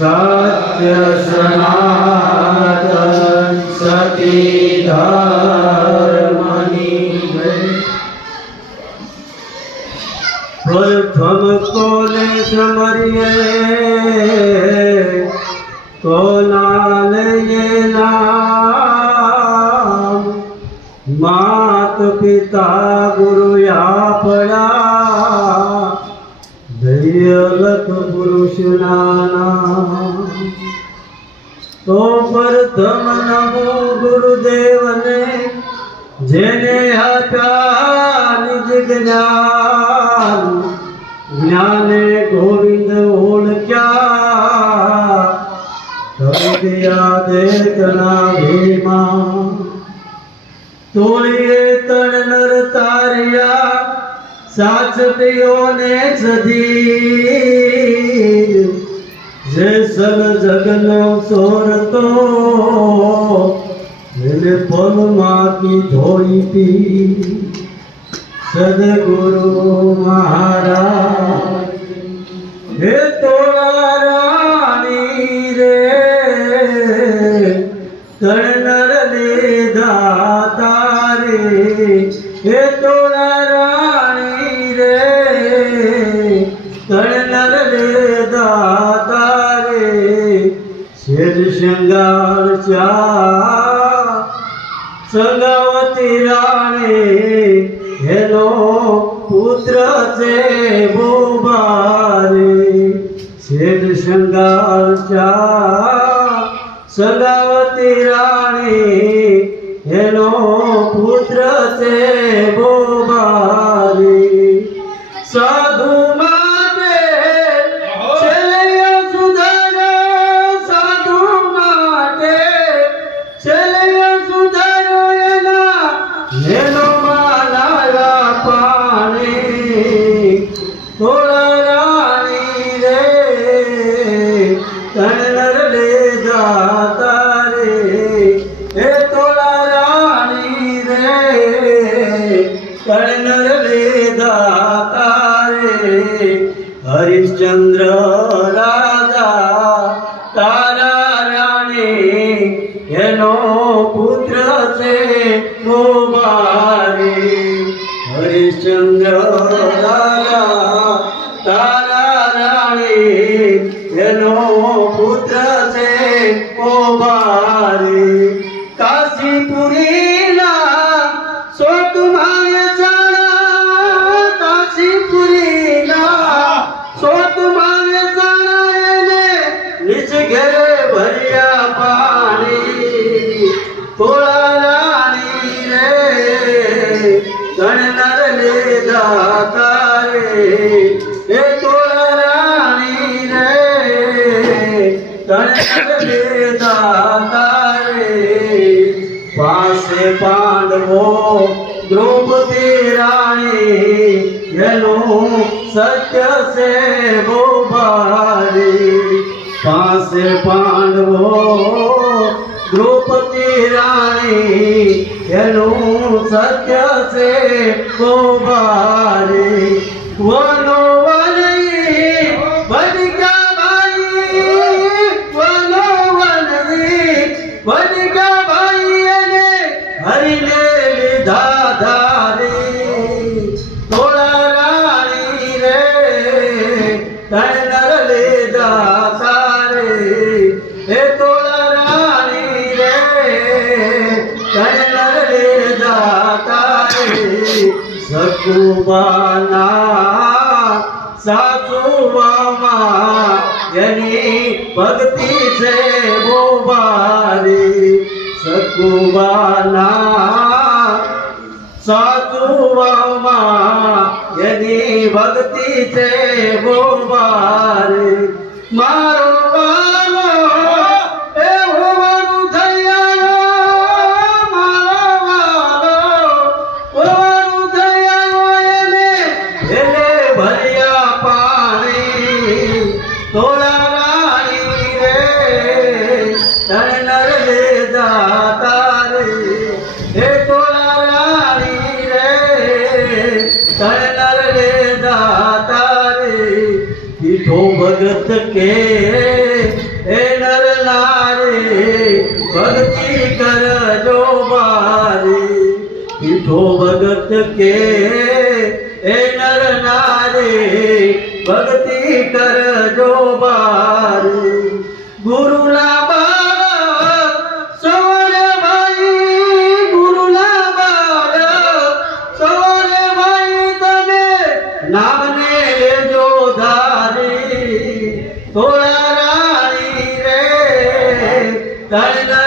सत्य सनातन सती धर्मनी प्रथम कोने समरिए कोनाल ये नाम मात पिता गुरु या पड़ा दयलक पुरुष नाना तो प्रथम नमो गुरुदेव ने जेने आप्या निज ज्ञान ज्ञाने गोविंद ओळख्या दिया देतना भीमा तोड़िए तण नर तारिया साचतियों ने सधीर जे सब जगनो सोरतो मेरे पल माँ की धोई पी सदगुरु महाराज हे तोड़ा रानी रे तणनर ले दाता रे हे तोड़ा रानी रे तणनर ले दाता रे शेर श्रृंगार चा संगावती राणे हेलो पुत्र से बोबारे शेर श्रृंगार चा संगावती राणे हेलो पुत्र से बोबारे साधु माटे चले सुधर साधु माटे चले सुधर एना हेलो माला पाणी थोड़ा रानी रे तणनर ले दाता रे हे तोड़ा रानी रे तणनर ले दाता रे हरिश्चंद्र राजा तारा राणी हेनो पुत्र से मोबारे हरिश्चंद्र राजा तारा राणी हेनो पुत्र से मोबारे काशीपुरी ना सो तुम्हारे जाना काशीपुरी ना सो तुम्हारे जाना निज घेरे भरिया पानी थोड़ा रानी रे तणनर ले दाता रे हे थोड़ा रानी रे तणनर ले दाता रे पासे पांडवो द्रौपदी रानी हेलो सत्य से बोबारी पासे पांडवो द्रौपदी रानी हेलो सत्य से बोबारी वनो वनी बनिका भाई वनो वनी बनिका भाई ने हरि ने विधा धारी थोड़ा रानी रे तणनर ले दाता रे हे तोड़ा रानी रे तणनर ले दाता रे सकुबाना सासुवामा यानी भक्ति से बोबारी सकुबाना सासुवामा यानी भक्ति से बोबारी मारो वालो एवो वरु थैयालो मारो वालो वरु थैयालो एले भरिया पानी तोड़ा रानी रे तणनर ले दाता रे हे तोड़ा रानी रे तणनर ले दाता रे પીઠો ભગત કે એ નર નારી ભક્તિ કરજો મારી પીઠો ભગત કે એ નર નારી ભક્તિ કરજો મારી ગુરુના બાળક સૌને ભાઈ ગુરુના બાળક સૌને ભાઈ તમે નામને લેજો ધારી તોળા રાણી રે તણ